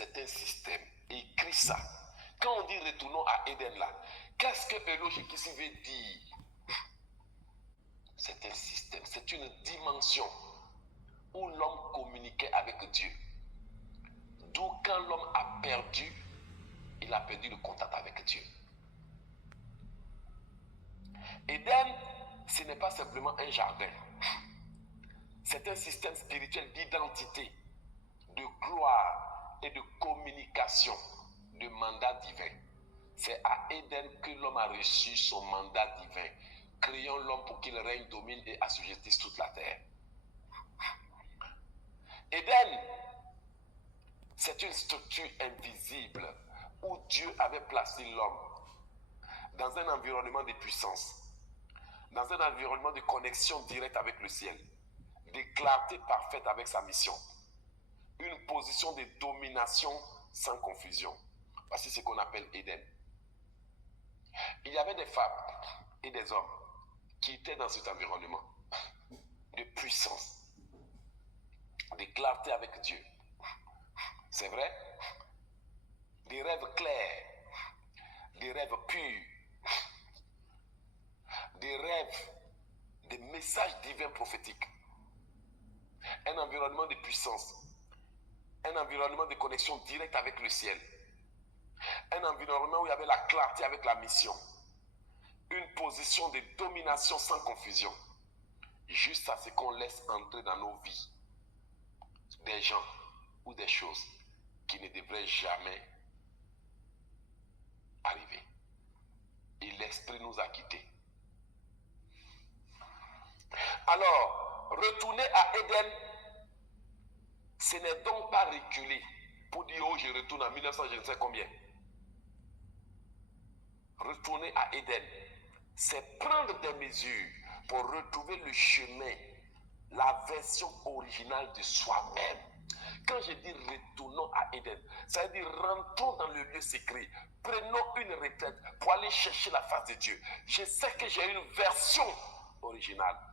c'est un système. Écris ça. Quand on dit retournons à Éden là, qu'est-ce que Elohim qui veut dire? C'est un système, c'est une dimension où l'homme communiquait avec Dieu. D'où quand l'homme a perdu, il a perdu le contact avec Dieu. Éden, ce n'est pas simplement un jardin. C'est un système spirituel d'identité, de gloire et de communication, de mandat divin. C'est à Éden que l'homme a reçu son mandat divin. Créons l'homme pour qu'il règne, domine et assujettisse toute la terre. Éden, c'est une structure invisible où Dieu avait placé l'homme dans un environnement de puissance, dans un environnement de connexion directe avec le ciel, de clarté parfaite avec sa mission, une position de domination sans confusion. Voici ce qu'on appelle Éden. Il y avait des femmes et des hommes qui étaient dans cet environnement de puissance, de clarté avec Dieu. C'est vrai? Des rêves clairs, des rêves purs, des rêves, des messages divins prophétiques. Un environnement de puissance, un environnement de connexion directe avec le ciel, un environnement où il y avait la clarté avec la mission, une position de domination sans confusion, juste à ce qu'on laisse entrer dans nos vies des gens ou des choses qui ne devraient jamais arriver. Et l'esprit nous a quittés. Alors, retourner à Éden, ce n'est donc pas reculer pour dire oh je retourne en 1900 je ne sais combien. Retourner à Éden, c'est prendre des mesures pour retrouver le chemin, la version originale de soi-même. Quand je dis retournons à Éden, ça veut dire rentrons dans le lieu secret, prenons une retraite pour aller chercher la face de Dieu. Je sais que j'ai une version originale.